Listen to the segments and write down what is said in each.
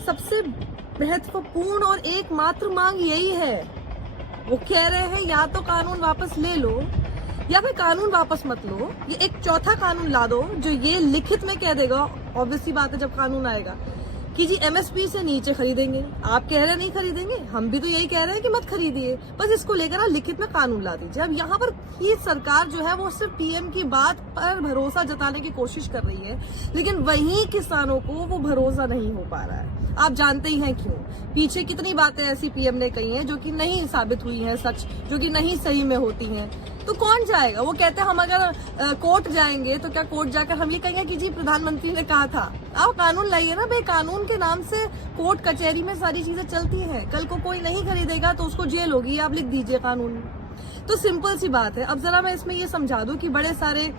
सबसे महत्वपूर्ण और एकमात्र मांग यही है। वो कह रहे हैं या तो कानून वापस ले लो या फिर कानून वापस मत लो, ये एक चौथा कानून ला दो जो ये लिखित में कह देगा, ऑब्वियसली बात है जब कानून आएगा, कि जी एमएसपी से नीचे खरीदेंगे। आप कह रहे नहीं खरीदेंगे, हम भी तो यही कह रहे हैं कि मत खरीदिए, बस इसको लेकर ना लिखित में कानून ला दीजिए। अब यहाँ पर ही सरकार जो है वो सिर्फ पीएम की बात पर भरोसा जताने की कोशिश कर रही है, लेकिन वहीं किसानों को वो भरोसा नहीं हो पा रहा है। आप जानते ही हैं क्यों। पीछे कितनी बातें ऐसी पीएम ने कही हैं जो कि नहीं साबित हुई हैं सच, जो कि नहीं सही में होती हैं। तो कौन जाएगा? वो कहते हैं हम अगर कोर्ट जाएंगे तो क्या कोर्ट जाकर हम ये कहेंगे कि जी प्रधानमंत्री ने कहा था। आप कानून लाइए ना भाई, कानून के नाम से कोर्ट कचहरी में सारी चीजें चलती हैं। कल को कोई नहीं खरीदेगा तो उसको जेल होगी, आप लिख दीजिए कानून में। तो सिंपल सी बात है। अब जरा मैं इसमें ये समझा दूं कि बड़े सारे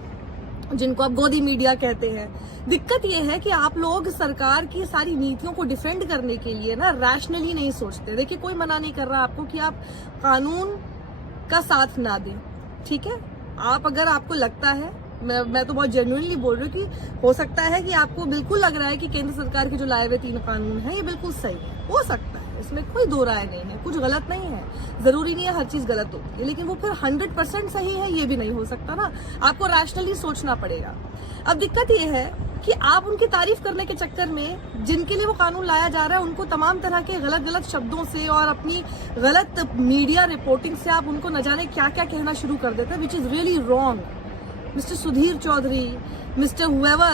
जिनको आप गोदी मीडिया कहते हैं, दिक्कत ये है कि आप लोग सरकार की सारी नीतियों को डिफेंड करने के लिए ना रैशनली नहीं सोचते। देखिए कोई मना नहीं कर रहा आपको कि आप कानून का साथ ना दें, ठीक है। आप अगर आपको लगता है, मैं तो बहुत जेन्युइनली बोल रही हूँ कि हो सकता है कि आपको बिल्कुल लग रहा है कि केंद्र सरकार के जो लाए हुए 3 कानून हैं ये बिल्कुल सही है, हो सकता है, इसमें कोई दो राय नहीं है, कुछ गलत नहीं है। जरूरी नहीं है हर चीज गलत होती है, लेकिन वो फिर 100% सही है ये भी नहीं हो सकता ना। आपको रैशनली सोचना पड़ेगा। अब दिक्कत ये है कि आप उनकी तारीफ करने के चक्कर में जिनके लिए वो कानून लाया जा रहा है उनको तमाम तरह के गलत गलत शब्दों से और अपनी गलत मीडिया रिपोर्टिंग से आप उनको न जाने क्या क्या कहना शुरू कर देते हैं, which is really wrong. Mister Sudhir Chaudhary, mister whoever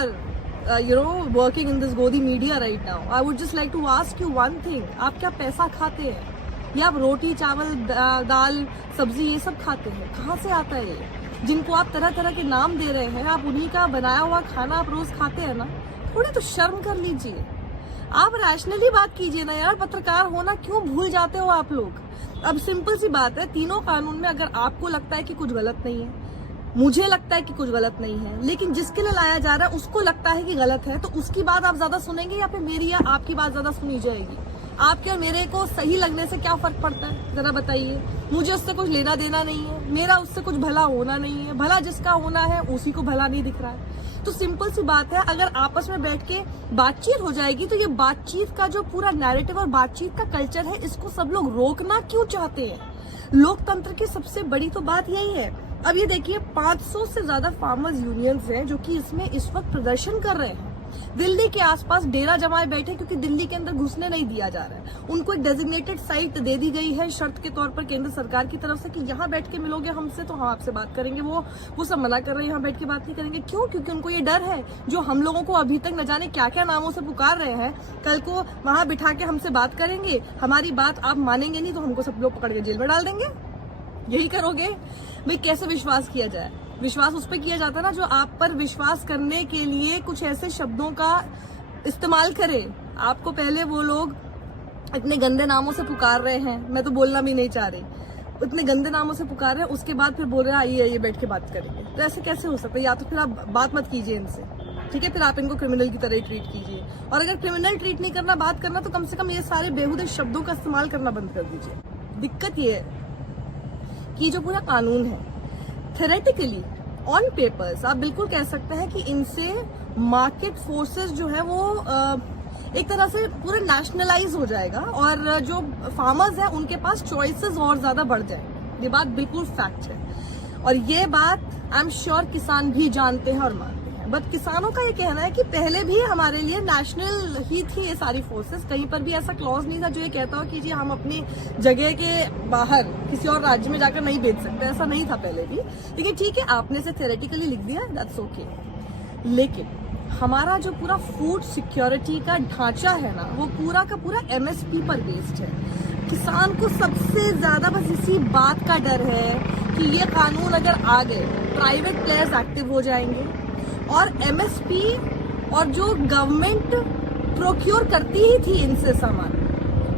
working in this Godi media right now, I would just like to ask you one thing, आप क्या पैसा खाते हैं या आप रोटी चावल दाल सब्जी ये सब खाते हैं? कहाँ से आता है ये? जिनको आप तरह तरह के नाम दे रहे हैं, आप उन्हीं का बनाया हुआ खाना आप रोज खाते हैं ना। थोड़ी तो शर्म कर लीजिए, आप रैशनली बात कीजिए ना यार। पत्रकार होना क्यों भूल जाते हो आप लोग? अब सिंपल सी बात है, तीनों कानून में अगर आपको लगता है कि कुछ गलत नहीं है, मुझे लगता है कि कुछ गलत नहीं है, लेकिन जिसके लिए लाया जा रहा है उसको लगता है कि गलत है, तो उसकी बात आप ज्यादा सुनेंगे या फिर मेरी या आपकी बात ज्यादा सुनी जाएगी? आपके और मेरे को सही लगने से क्या फर्क पड़ता है, जरा बताइए। मुझे उससे कुछ लेना देना नहीं है, मेरा उससे कुछ भला होना नहीं है, भला जिसका होना है उसी को भला नहीं दिख रहा है। तो सिंपल सी बात है, अगर आपस में बैठ के बातचीत हो जाएगी तो ये बातचीत का जो पूरा नैरेटिव और बातचीत का कल्चर है, इसको सब लोग रोकना क्यों चाहते हैं? लोकतंत्र की सबसे बड़ी तो बात यही है। अब ये देखिए 500 से ज्यादा फार्मर्स यूनियंस हैं जो कि इसमें इस वक्त प्रदर्शन कर रहे हैं। दिल्ली के आसपास डेरा जमाए बैठे, क्योंकि दिल्ली के अंदर घुसने नहीं दिया जा रहा है। उनको एक डेजिग्नेटेड साइट दे दी गई है शर्त के तौर पर केंद्र सरकार की तरफ से कि यहाँ बैठ के मिलोगे हमसे तो हम आपसे बात करेंगे। वो सब मना कर रहे हैं, यहाँ बैठ के बात नहीं करेंगे। क्यों? क्योंकि उनको ये डर है, जो हम लोगों को अभी तक न जाने क्या क्या नामों से पुकार रहे हैं, कल को वहां बिठा के हमसे बात करेंगे, हमारी बात आप मानेंगे नहीं तो हमको सब लोग पकड़ के जेल में डाल देंगे। यही करोगे भाई? कैसे विश्वास किया जाए? विश्वास उस पर किया जाता है ना जो आप पर विश्वास करने के लिए कुछ ऐसे शब्दों का इस्तेमाल करे। आपको पहले वो लोग इतने गंदे नामों से पुकार रहे हैं, मैं तो बोलना भी नहीं चाह रही, इतने गंदे नामों से पुकार रहे हैं, उसके बाद फिर बोल रहे हैं आइए बैठ के बात करेंगे। तो ऐसे कैसे हो सकता है? या तो फिर आप बात मत कीजिए इनसे, ठीक है, फिर आप इनको क्रिमिनल की तरह ही ट्रीट कीजिए। और अगर क्रिमिनल ट्रीट नहीं करना, बात करना, तो कम से कम ये सारे बेहुदे शब्दों का इस्तेमाल करना बंद कर दीजिए। दिक्कत ये है कि जो पूरा कानून है, थेरेटिकली ऑन पेपर्स आप बिल्कुल कह सकते हैं कि इनसे मार्केट फोर्सेस जो है वो एक तरह से पूरा नेशनलाइज हो जाएगा और जो फार्मर्स हैं उनके पास चॉइसेस और ज्यादा बढ़ जाएंगे। ये बात बिल्कुल फैक्ट है और ये बात आई एम श्योर किसान भी जानते हैं और मानते हैं। बट किसानों का ये कहना है कि पहले भी हमारे लिए नेशनल ही थी ये सारी फोर्सेस, कहीं पर भी ऐसा क्लॉज नहीं था जो ये कहता हो कि जी हम अपनी जगह के बाहर किसी और राज्य में जाकर नहीं बेच सकते, ऐसा नहीं था पहले भी। लेकिन ठीक है, आपने से थ्योरेटिकली लिख दिया, दैट्स ओके। लेकिन हमारा जो पूरा फूड सिक्योरिटी का ढांचा है ना, वो पूरा का पूरा एमएसपी पर बेस्ड है। किसान को सबसे ज्यादा बस इसी बात का डर है कि ये कानून अगर आ गए, प्राइवेट प्लेयर्स एक्टिव हो जाएंगे और एमएसपी और जो गवर्नमेंट प्रोक्योर करती ही थी इनसे सामान,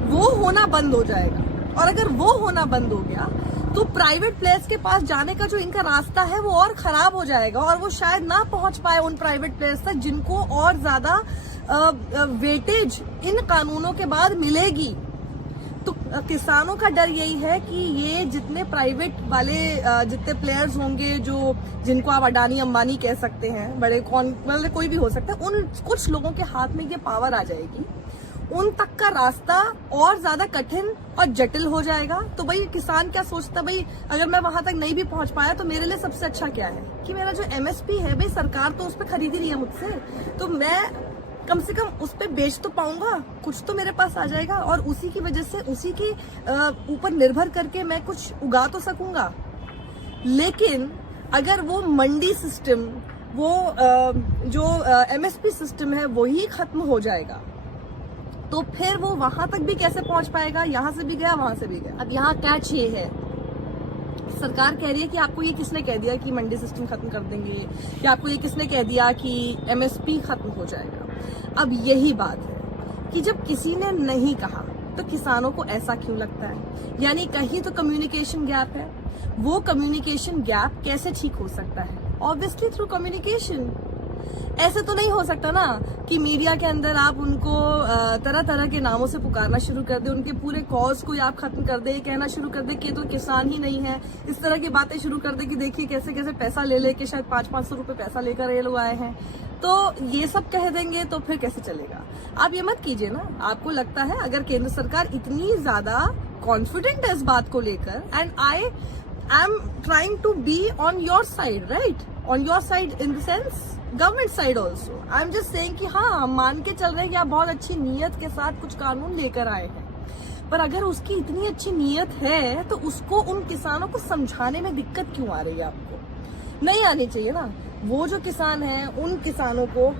वो होना बंद हो जाएगा। और अगर वो होना बंद हो गया तो प्राइवेट प्लेयर्स के पास जाने का जो इनका रास्ता है वो और खराब हो जाएगा और वो शायद ना पहुंच पाए उन प्राइवेट प्लेयर्स तक जिनको और ज्यादा वेटेज इन कानूनों के बाद मिलेगी। तो किसानों का डर यही है कि ये जितने प्राइवेट वाले जितने प्लेयर्स होंगे, जो जिनको आप अडानी अंबानी कह सकते हैं, बड़े कौन मतलब कोई भी हो सकता है, उन कुछ लोगों के हाथ में ये पावर आ जाएगी। उन तक का रास्ता और ज्यादा कठिन और जटिल हो जाएगा। तो भाई किसान क्या सोचता, भाई अगर मैं वहां तक नहीं भी पहुंच पाया तो मेरे लिए सबसे अच्छा क्या है कि मेरा जो एमएसपी है, भाई सरकार तो उस पर खरीद ही रही है मुझसे, तो मैं कम से कम उस पर बेच तो पाऊंगा, कुछ तो मेरे पास आ जाएगा और उसी की वजह से उसी के ऊपर निर्भर करके मैं कुछ उगा तो सकूंगा। लेकिन अगर वो मंडी सिस्टम, वो जो एमएसपी सिस्टम है वो ही खत्म हो जाएगा तो फिर वो वहां तक भी कैसे पहुंच पाएगा? यहां से भी गया, वहां से भी गया। अब यहाँ कैच ये है, सरकार कह रही है कि आपको ये किसने कह दिया कि मंडी सिस्टम खत्म कर देंगे, या आपको ये किसने कह दिया कि एमएसपी खत्म हो जाएगा। अब यही बात है कि जब किसी ने नहीं कहा तो किसानों को ऐसा क्यों लगता है, यानी कहीं तो कम्युनिकेशन गैप है। वो कम्युनिकेशन गैप कैसे ठीक हो सकता है? Obviously through communication. ऐसे तो नहीं हो सकता ना कि मीडिया के अंदर आप उनको तरह तरह के नामों से पुकारना शुरू कर दे, उनके पूरे कॉज को आप खत्म कर दे, कहना शुरू कर दे कि तो किसान ही नहीं है, इस तरह की बातें शुरू कर दे कि देखिए कैसे कैसे पैसा ले लेके शायद 500-500 रुपए पैसा लेकर ये लोग आए हैं। तो ये सब कह देंगे तो फिर कैसे चलेगा? आप ये मत कीजिए ना। आपको लगता है अगर केंद्र सरकार इतनी ज्यादा कॉन्फिडेंट है इस बात को लेकर, and I am trying to be on your side, right, on your side in the sense government side also, I am just saying कि हाँ, हम मान के चल रहे हैं कि आप बहुत अच्छी नीयत के साथ कुछ कानून लेकर आए हैं, पर अगर उसकी इतनी अच्छी नीयत है तो उसको उन किसानों को समझाने में दिक्कत क्यों आ रही है? आपको नहीं आनी चाहिए ना। वो जो किसान है, उन किसानों को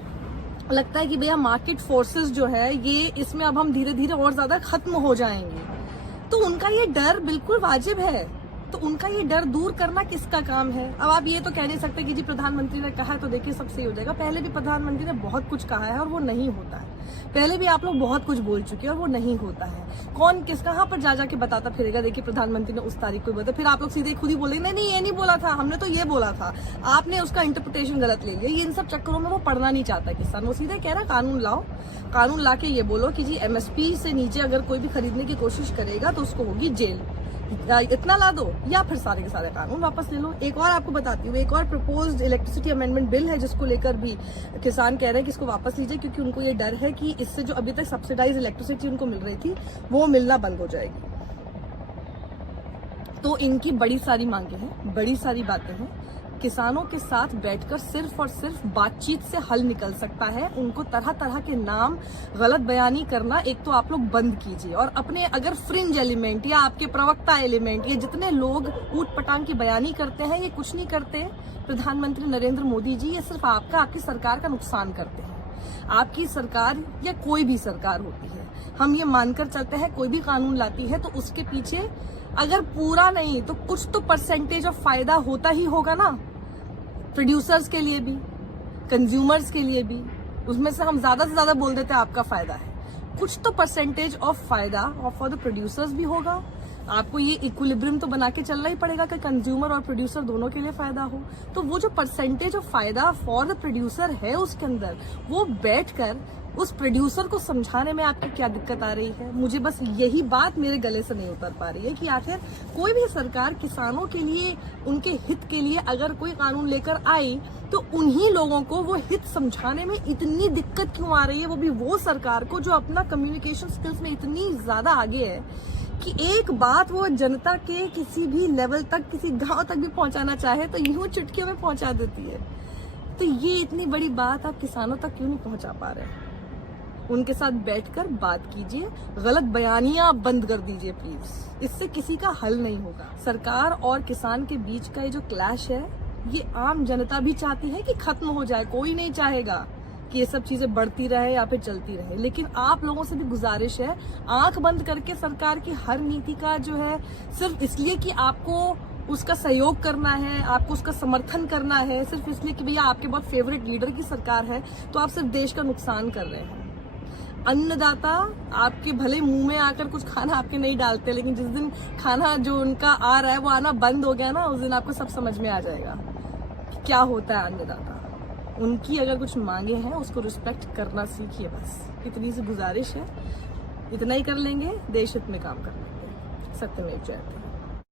लगता है कि भैया मार्केट फोर्सेस जो है ये इसमें अब हम धीरे धीरे और ज्यादा खत्म हो जाएंगे, तो उनका ये डर बिल्कुल वाजिब है। तो उनका ये डर दूर करना किसका काम है? अब आप ये तो कह नहीं सकते कि जी प्रधानमंत्री ने कहा है तो देखिए सब सही हो जाएगा। पहले भी प्रधानमंत्री ने बहुत कुछ कहा है और वो नहीं होता है। पहले भी आप लोग बहुत कुछ बोल चुके हैं और वो नहीं होता है। कौन किस कहाँ पर जा जाके बताता फिरेगा, देखिए प्रधानमंत्री ने उस तारीख को बोला, फिर आप लोग सीधे खुद ही बोलेंगे नहीं नहीं ये नहीं बोला था, हमने तो ये बोला था, आपने उसका इंटरप्रिटेशन गलत ले लिया। ये इन सब चक्करों में वो पढ़ना नहीं चाहता किसान। वो सीधे कह रहा कानून लाओ, कानून ला के ये बोलो कि जी एमएसपी से नीचे अगर कोई भी खरीदने की कोशिश करेगा तो उसको होगी जेल। इतना ला दो या फिर सारे के सारे कानून वापस ले लो। एक और आपको बताती हूँ, एक और प्रपोज्ड इलेक्ट्रिसिटी अमेंडमेंट बिल है जिसको लेकर भी किसान कह रहे हैं कि इसको वापस लीजिए, क्योंकि उनको ये डर है कि इससे जो अभी तक सब्सिडाइज इलेक्ट्रिसिटी उनको मिल रही थी वो मिलना बंद हो जाएगी। तो इनकी बड़ी सारी मांगे हैं, बड़ी सारी बातें हैं। किसानों के साथ बैठकर सिर्फ और सिर्फ बातचीत से हल निकल सकता है। उनको तरह तरह के नाम, गलत बयानी करना एक तो आप लोग बंद कीजिए, और अपने अगर फ्रिंज एलिमेंट या आपके प्रवक्ता एलिमेंट, ये जितने लोग ऊट पटांग की बयानी करते हैं, ये कुछ नहीं करते। प्रधानमंत्री नरेंद्र मोदी जी ये सिर्फ आपकी सरकार का नुकसान करते हैं। आपकी सरकार या कोई भी सरकार होती है, हम ये मानकर चलते हैं कोई भी कानून लाती है तो उसके पीछे अगर पूरा नहीं तो कुछ तो परसेंटेज ऑफ फायदा होता ही होगा ना, प्रोड्यूसर्स के लिए भी, कंज्यूमर्स के लिए भी। उसमें से हम ज्यादा से ज्यादा बोल देते हैं आपका फायदा है, कुछ तो परसेंटेज ऑफ फायदा और फॉर द प्रोड्यूसर्स भी होगा। आपको ये इक्विलिब्रियम तो बना के चलना ही पड़ेगा कि कंज्यूमर और प्रोड्यूसर दोनों के लिए फायदा हो। तो वो जो परसेंटेज ऑफ फायदा फॉर द प्रोड्यूसर है उसके अंदर, वो बैठकर उस प्रोड्यूसर को समझाने में आपकी क्या दिक्कत आ रही है? मुझे बस यही बात मेरे गले से नहीं उतर पा रही है कि आखिर कोई भी सरकार किसानों के लिए, उनके हित के लिए अगर कोई कानून लेकर आई तो उन्हीं लोगों को वो हित समझाने में इतनी दिक्कत क्यों आ रही है? वो भी वो सरकार को जो अपना कम्युनिकेशन स्किल्स में इतनी ज्यादा आगे है कि एक बात वो जनता के किसी भी लेवल तक, किसी गांव तक भी पहुंचाना चाहे तो यूं चुटकियों में पहुंचा देती है। तो ये इतनी बड़ी बात आप किसानों तक क्यों नहीं पहुंचा पा रहे? उनके साथ बैठकर बात कीजिए, गलत बयानियां बंद कर दीजिए प्लीज। इससे किसी का हल नहीं होगा। सरकार और किसान के बीच का ये जो क्लैश है, ये आम जनता भी चाहती है कि खत्म हो जाए। कोई नहीं चाहेगा कि ये सब चीजें बढ़ती रहे या फिर चलती रहे, लेकिन आप लोगों से भी गुजारिश है, आंख बंद करके सरकार की हर नीति का जो है सिर्फ इसलिए कि आपको उसका सहयोग करना है, आपको उसका समर्थन करना है, सिर्फ इसलिए कि भैया आपके बहुत फेवरेट लीडर की सरकार है, तो आप सिर्फ देश का नुकसान कर रहे हैं। अन्नदाता आपके भले मुंह में आकर कुछ खाना आपके नहीं डालते, लेकिन जिस दिन खाना जो उनका आ रहा है वो आना बंद हो गया ना, उस दिन आपको सब समझ में आ जाएगा कि क्या होता है अन्नदाता। उनकी अगर कुछ मांगे हैं उसको रिस्पेक्ट करना सीखिए। बस इतनी सी गुजारिश है, इतना ही कर लेंगे, देश हित में काम कर लेंगे। सत्यमेव जयते।